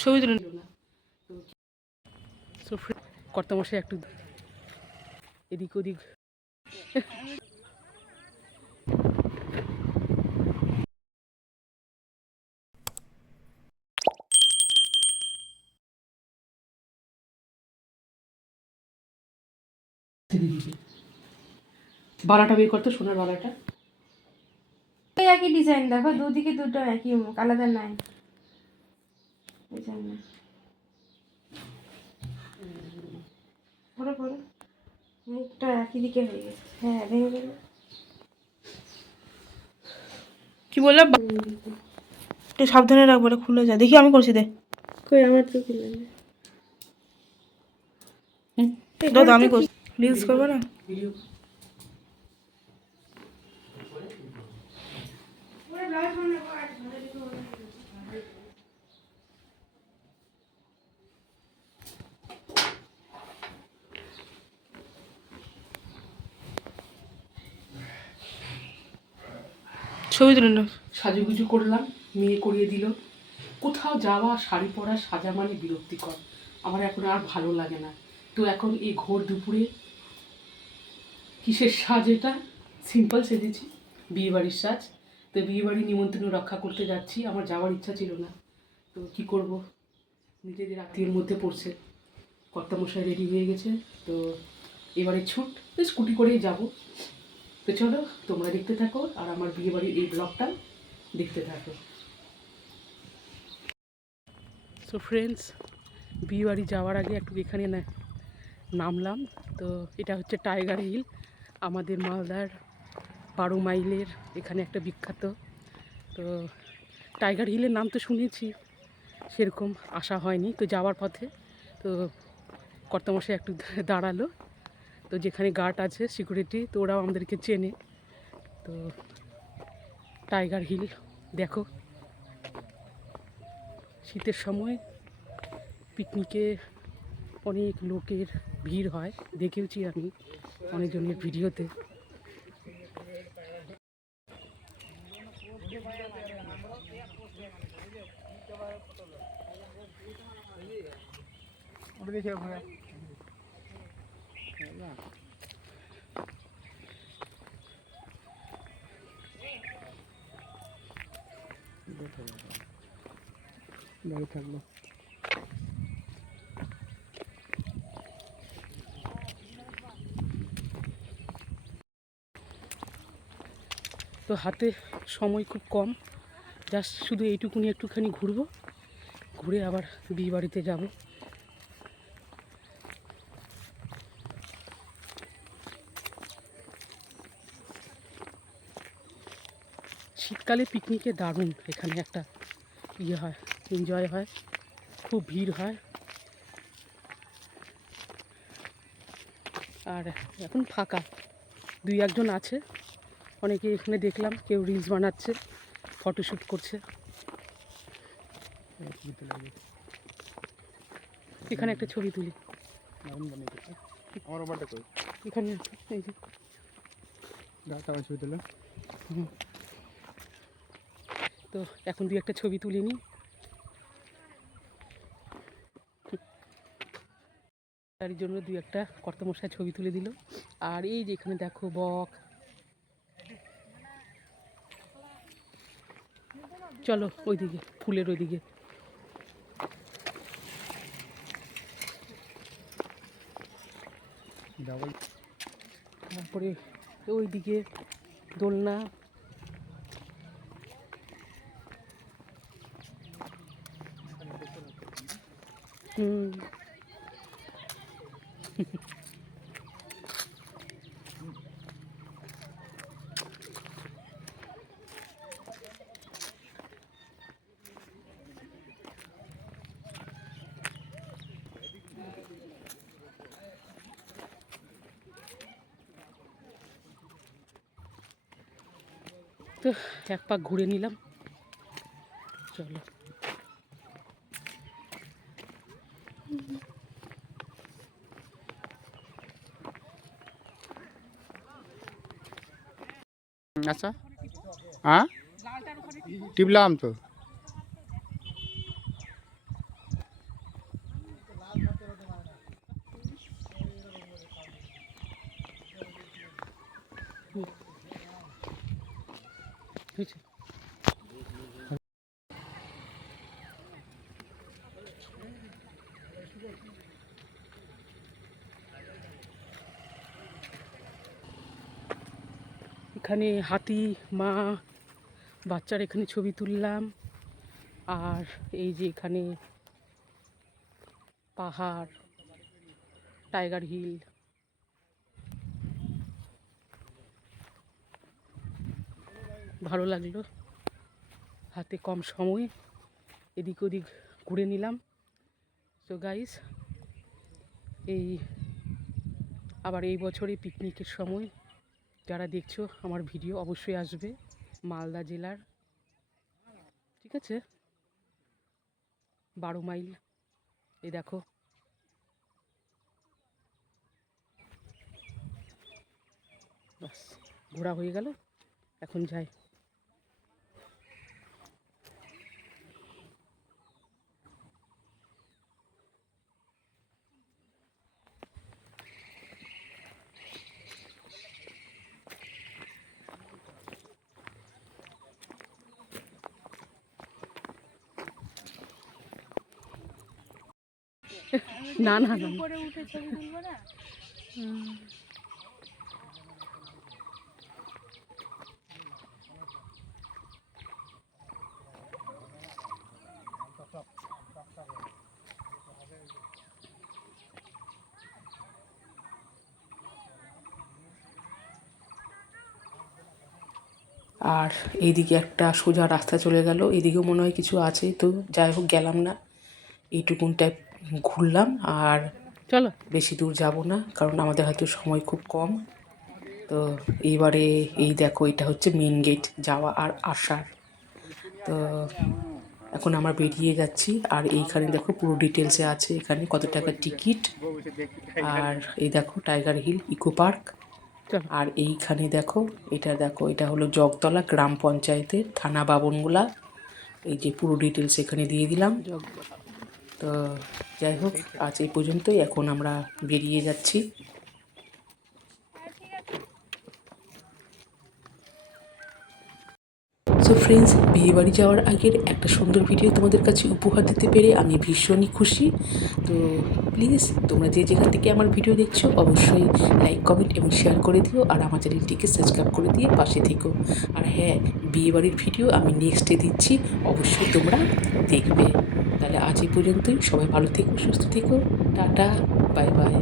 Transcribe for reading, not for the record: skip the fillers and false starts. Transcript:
ছবি তুলে নিল না। কর্তামশাই একটু এদিক ওদিক বালাটা বের করতো, সোনার বালাটা একই ডিজাইন দেখো, দুদিকে দুটো একই মুখ, আলাদা নাই ডিজাইন না। পরে পরে মুখটা একই দিকে হয়ে গেছে। হ্যাঁ ভেঙে গেল। কি বললাম, একটু সাবধানে রাখবো, এটা খুলে যায়। দেখি আমি করছি দে। কই আমার তো কিনে দাদা আমি করছি, রিলস করবো না। ছবি তুলে না। সাজুগুজু করলাম, মেয়ে করিয়ে দিল। কোথাও যাওয়া, শাড়ি পরা, সাজা মানে বিরক্তিকর, আমার এখন আর ভালো লাগে না। তো এখন এই ঘোর দুপুরে কিসের সাজ এটা, সিম্পল সেজেছি, বিয়েবাড়ির সাজ। তো বিয়েবাড়ির নিমন্ত্রণ রক্ষা করতে যাচ্ছি, আমার যাওয়ার ইচ্ছা ছিল না, তো কি করব, নিজেদের আত্মীয়ের মধ্যে পড়ছে। কর্তামশাই রেডি হয়ে গেছে, তো এবারে ছুট, স্কুটি করেই যাব। তো চলো তোমরা দেখতে থাকো, আর আমার বিয়েবাড়ির এই ব্লগটা দেখতে থাকো। সো ফ্রেন্ডস, বিয়েবাড়ি যাওয়ার আগে একটু এখানে নামলাম। তো এটা হচ্ছে টাইগার হিল, আমাদের মালদার 12 মাইলের এখানে একটা বিখ্যাত। তো টাইগার হিলের নাম তো শুনেছি, সেরকম আসা হয়নি। তো যাওয়ার পথে তো কর্তামশাই একটু দাঁড়ালো, তো যেখানে গার্ড আছে সিকিউরিটি, তো ওরাও আমাদেরকে চেনে। তো টাইগার হিল দেখো, শীতের সময় পিকনিকে অনেক লোকের ভিড় হয়, দেখেওছি আমি অনেকজনের ভিডিওতে। থাকলো তো হাতে সময় খুব কম, জাস্ট শুধু এইটুকুনি একটুখানি ঘুরবো, ঘুরে আবার বিয়ে বাড়িতে যাব। শীতকালে পিকনিকে দারুণ, এখানে একটা ইয়ে হয়, এনজয় হয়, খুব ভিড় হয়। আর এখন ফাঁকা, 2-1জন আছে, অনেকে এখানে দেখলাম কেউ রিলস বানাচ্ছে, ফটোশ্যুট করছে। এখানে একটা ছবি তুলি, এখানে এই যে ছবি তুলে। তো এখন 2-1টা ছবি তুলে নিই। তার জন্য 2-1টা কর্তামশাই ছবি তুলে দিল। আর এই যে এখানে দেখো বক, চলো ওইদিকে ফুলের ওইদিকে। তারপরে ওইদিকে দোলনা, তো এক পাক ঘুরে নিলাম, চলো। আচ্ছা, হ্যাঁ টিপলাম তো। এখানে হাতি, মা, বাচ্চার এখানে ছবি তুললাম। আর এই যে এখানে পাহাড়, টাইগার হিল। ভালো লাগলো, হাতে কম সময় এদিক ওদিক ঘুরে নিলাম। সো গাইস, এই আবার এই বছরে পিকনিকের সময় যারা দেখছো আমার ভিডিও অবশ্যই আসবে মালদা জেলার, ঠিক আছে, 12 মাইল। এই দেখো, বাস ঘোরা হয়ে গেল, এখন যাই। না না না, উপরে উঠে ছবি তুলবো না? আর এইদিকে একটা সোজা রাস্তা চলে গেল, এদিকেও মনে হয় কিছু আছে, তো যাই হোক গেলাম না, এইটুকুনটায় ঘুরলাম। আর চলো, বেশি দূর যাব না, কারণ আমাদের হয়তো সময় খুব কম। তো এইবারে এই দেখো, এটা হচ্ছে মেন গেট যাওয়া আর আসার। তো এখন আমরা বেরিয়ে যাচ্ছি। আর এইখানে দেখো পুরো ডিটেলসে আছে, এখানে কত টাকা টিকিট। আর এই দেখো টাইগার হিল ইকো পার্ক। আর এইখানে দেখো, এটা হলো জগতলা গ্রাম পঞ্চায়েতের থানা বাবনগোলা। এই যে পুরো ডিটেলস এখানে দিয়ে দিলাম। তো যাই হোক, আজ এই পর্যন্তই, এখন আমরা বেরিয়ে যাচ্ছি। সো ফ্রেন্ডস, বিয়েবাড়ি যাওয়ার আগের একটা সুন্দর ভিডিও তোমাদের কাছে উপহার দিতে পেরে আমি ভীষণই খুশি। তো প্লিজ তোমরা যে যেখান থেকে আমার ভিডিও দেখছো অবশ্যই লাইক, কমেন্ট এবং শেয়ার করে দিও। আর আমার চ্যানেলটিকে সাবস্ক্রাইব করে দিয়ে পাশে থেকো। আর হ্যাঁ, বিয়েবাড়ির ভিডিও আমি নেক্সটে দিচ্ছি, অবশ্যই তোমরা দেখবে। তাহলে আজ এই পর্যন্তই, সবাই ভালো থেকো, সুস্থ থেকো, টাটা, বাই বাই।